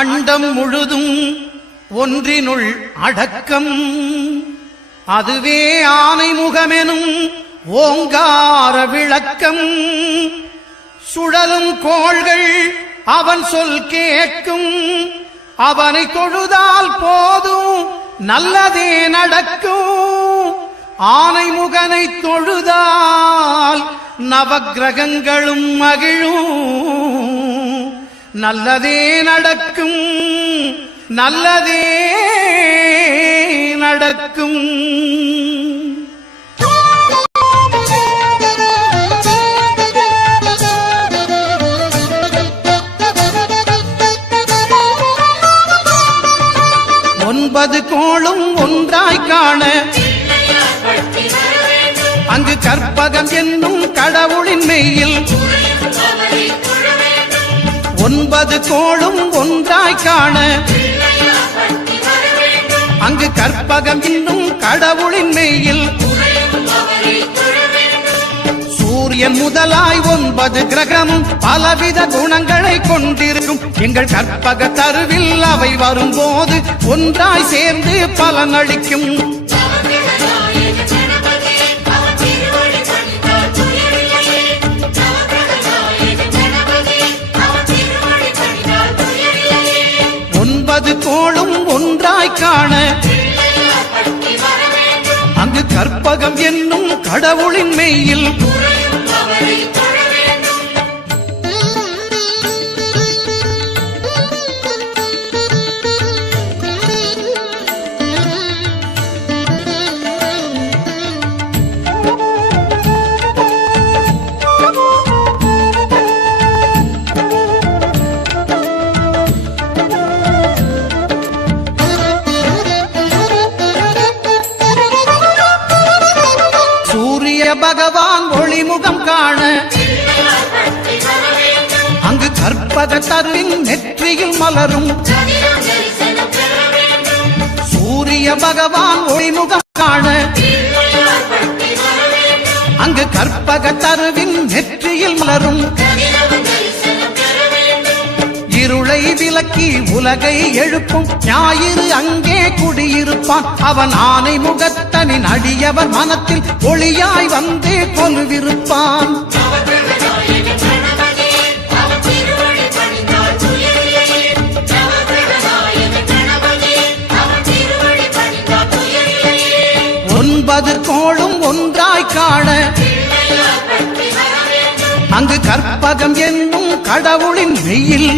அண்டம் முழுதும் ஒன்றினுள் அடக்கம். அதுவே ஆனைமுகமெனும் ஓங்கார விளக்கம். சுழலும் கோள்கள் அவன் சொல் கேட்கும். அவனை தொழுதால் போதும் நல்லதே நடக்கும். ஆனைமுகனை தொழுதால் நவக்கிரகங்களும் மகிழும். நல்லதே நடக்கும், நல்லதே நடக்கும். ஒன்பது கோளும் ஒன்றாய் காண அங்கு கற்பகம் என்னும் கடவுளின் மெய்யில். ஒன்பது கோளும் ஒன்றாய் காண அங்கு கற்பகம் என்னும் கடவுளின் மெய்யில். சூரியன் முதலாய் 9 கிரகமும் பலவித குணங்களை கொண்டிருக்கும். எங்கள் கற்பக தருவில் அவை வரும்போது ஒன்றாய் சேர்ந்து பலனளிக்கும். கோளும் ஒன்றாய் காண அங்கு கற்பகம் என்னும் கடவுளின் மெய்யில். பகவான் ஒளிமுகம் காண அங்கு கற்பக தருவின் நெற்றியில் மலரும். சூரிய பகவான் ஒளிமுகம் காண அங்கு கற்பக தருவின் நெற்றியில் மலரும். இருளை விலக்கி உலகை எழுப்பும் ஞாயிறு அங்கே குடியிருப்பான். அவன் ஆனை முகத்தனின் அடியவர் மனத்தில் ஒளியாய் வந்து கொலுவிருப்பான். ஒன்பது கோளும் ஒன்றாய் காண அங்கு கற்பகம் என்னும் கடவுளின் மெய்யில்.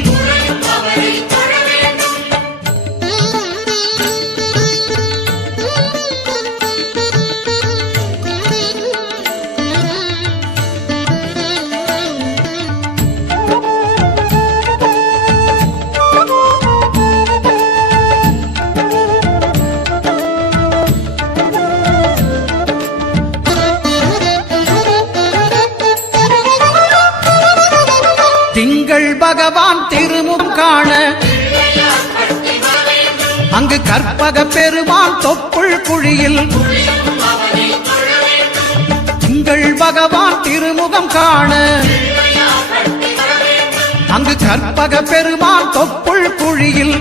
திங்கள் பகவான் திருமுகம் காண அங்கு கற்பக பெருமான் தொப்புள் குழியில். திங்கள் பகவான் திருமுகம் காண அங்கு கற்பக பெருமான் தொப்புள் குழியில்.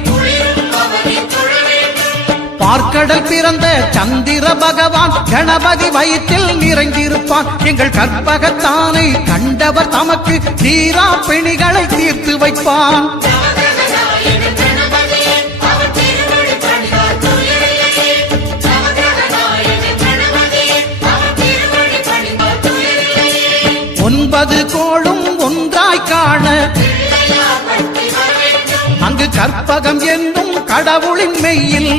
பார்க்கடல் பிறந்த சந்திர பகவான் கணபதி வயிற்றில் நிறைந்திருப்பான். எங்கள் கற்பகத்தானை கண்டவர் தமக்கு தீரா பிணிகளை தீர்த்து வைப்பான். ஒன்பது கோளும் ஒன்றாய் காண அங்கு கற்பகம் என்னும் கடவுளின் மெய்யில்.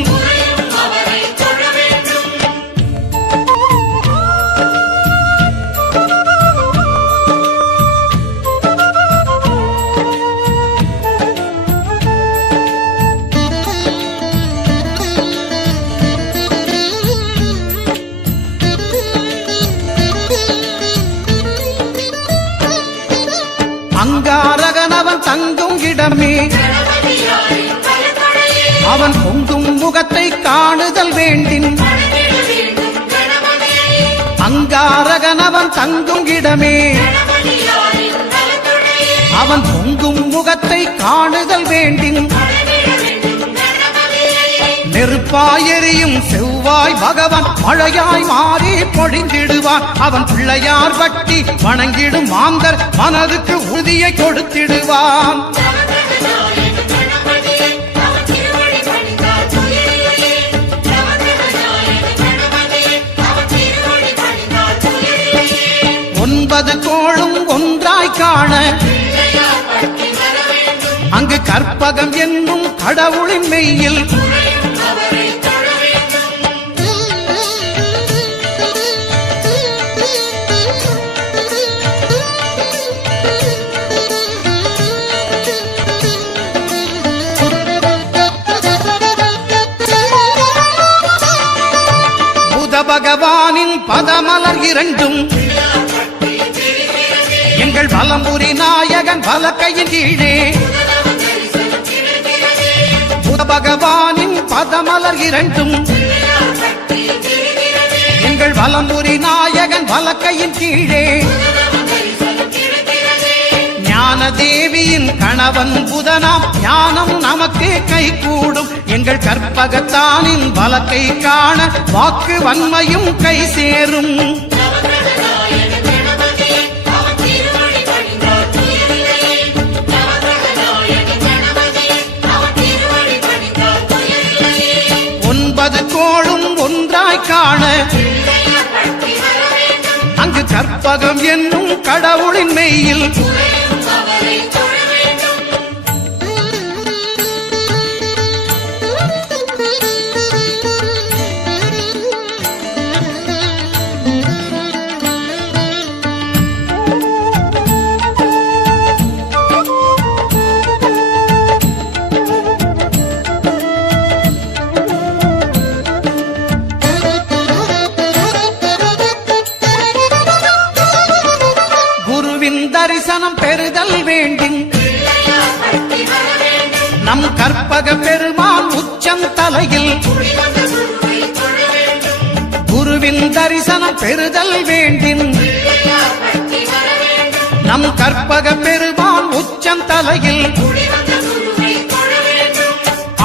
அங்காரகனவன் தங்கும் இடமே அவன் பொங்கும் முகத்தை காணுதல் வேண்டின். அங்காரகனவன் தங்கும் இடமே அவன் பொங்கும் முகத்தை காணுதல் வேண்டின். நெருப்பாயெரியும் செவ்வாய் பகவான் மழையாய் மாறி பொழிந்திடுவான். அவன் பிள்ளையார் பட்டி வணங்கிடும் மாந்தர் மனதுக்கு உறுதியை கொடுத்திடுவான். ஒன்பது கோளும் ஒன்றாய் காண அங்கு கற்பகம் என்னும் கடவுளின் மெய்யில் புத பகவானின் பதமலர் இரண்டும் எங்கள் வலம்புரி நாயகன் வலக்கையின் கீழே புத பகவானின் பதமலர் இரண்டும் எங்கள் வலம்புரி நாயகன் வலக்கையின் கீழே ஞான தேவியின் கணவன் புதனாம் ஞானம் நமக்கு கைகூடும். எங்கள் கற்பகத்தானின் வலக்கை காண வாக்கு வன்மையும் கை சேரும். ஒன்பது கோளும் ஒன்றாய் காண அங்கு கற்பகம் என்னும் கடவுளின் மெய்யில் தரிசனம் பெறுதல் வேண்டும். நம் கற்பக பெருமான் உச்சம் தலையில் குருவின் தரிசனம் பெறுதல் வேண்டும். நம் கற்பக பெருமான் உச்சம் தலையில்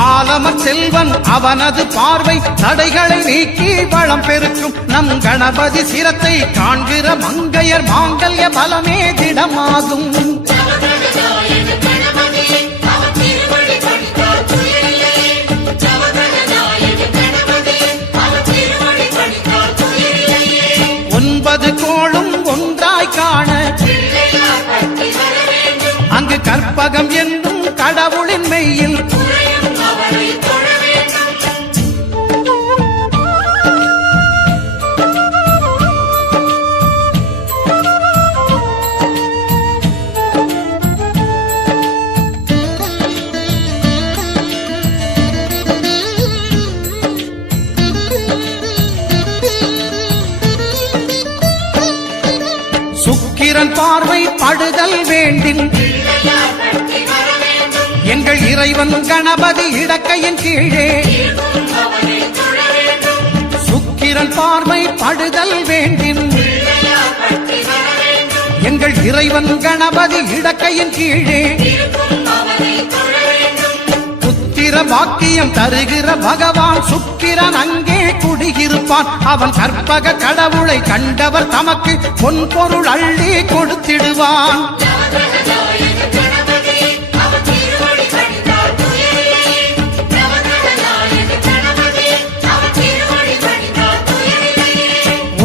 ஆலமர் செல்வன் அவனது பார்வை தடைகளை நீக்கி வளம் பெருக்கும். நம் கணபதி சிரத்தை காண்கிற மங்கையர் மாங்கல்ய பலமே திடமாகும். ஒன்பது கோளும் ஒன்றாய் காண அங்கு கற்பகம் என்னும் கடவுளின் மெய்யில் சுக்கிரன் பார்வை படுதல் வேண்டின் எங்கள் இறைவன் கணபதி இடக்கையின் கீழே சுக்கிரன் பார்வை படுதல் வேண்டின் எங்கள் இறைவன் கணபதி இடக்கையின் கீழே புத்திர பாக்கியம் தருகிற பகவான் சுக்கிரன் அங்கே குடியிருப்பான். அவன் கற்பக கடவுளை கண்டவர் தமக்கு பொன் பொருள் அள்ளி கொடுத்திடுவான்.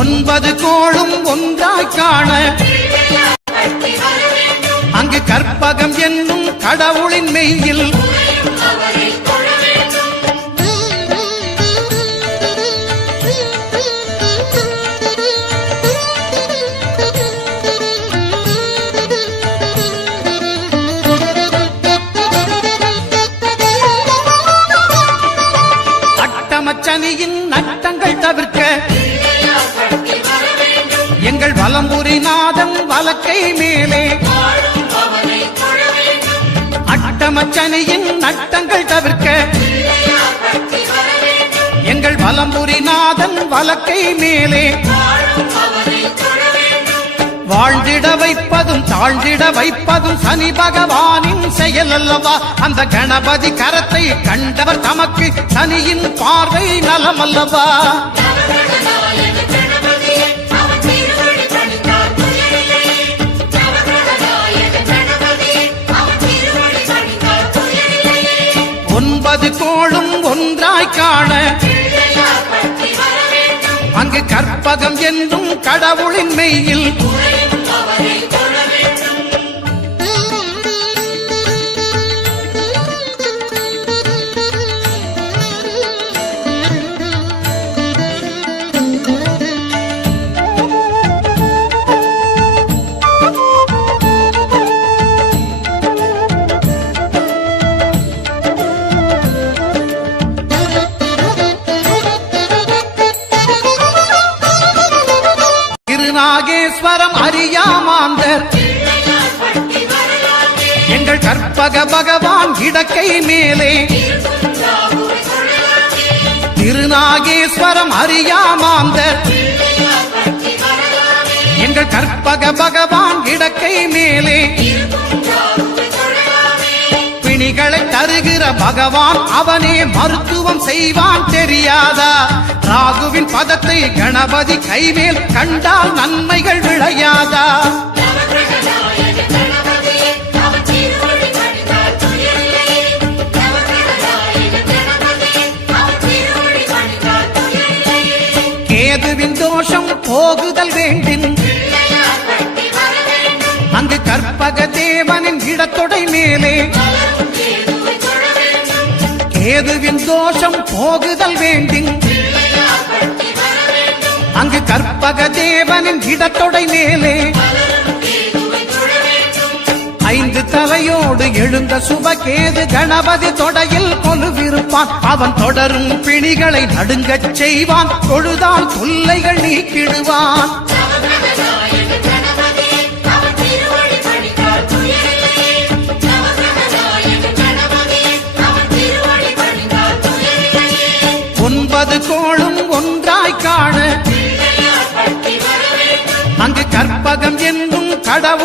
ஒன்பது கோளும் ஒன்றாய் காண அங்கு கற்பகம் என்னும் கடவுளின் மெய்யில் அட்டமச்சனியின் நட்டங்கள் தவிர்க்க எங்கள் வலம்புரி நாதன் வலக்கை மேலே அட்டமச்சனியின் நட்டங்கள் தவிர்க்க எங்கள் வலம்புரி நாதன் வலக்கை மேலே வாழ்ந்திட வைப்பதும் தாழ்ந்திட வைப்பதும் சனி பகவானின் செயல் அல்லவா? அந்த கணபதி கரத்தை கண்டவர் தமக்கு சனியின் பார்வை நலம் அல்லவா? ஒன்பது கோளும் ஒன்றாய் காண அங்கு கற்பகம் என்னும் கடவுளின் மெய்யில் நாகேஸ்வரம் அறியாமாந்தர் எங்கள் கற்பக பகவான் இடக்கை மேலே திருநாகேஸ்வரம் அறியாமாந்தர் எங்கள் கற்பக பகவான் இடக்கை மேலே பிணிகளை தருகிற பகவான் அவனே மருத்துவம் செய்வான் தெரியாதா? ராகுவின் பதத்தை கணபதி கைமேல் கண்டால் நன்மைகள் விளையாதா? கேதுவின் தோஷம் போகுதல் வேண்டின் அங்கு கற்பக தேவனின் இடத்தொடை மேலே கேதுவின் தோஷம் போகுதல் வேண்டின் அங்கு கற்பக தேவனின் இடத்தொடை மேலே ஐந்து தலையோடு எழுந்த சுபகேது கணபதி தொடையில் கொலுவிருப்பான். அவன் தொடரும் பிணிகளை நடுங்கச் செய்வான். தொழுதால் தொல்லைகள் நீக்கிடுவான். ஒன்பது கோளும் ஒன்றாய் காண அங்கு கற்பகம் என்னும் கடவுள்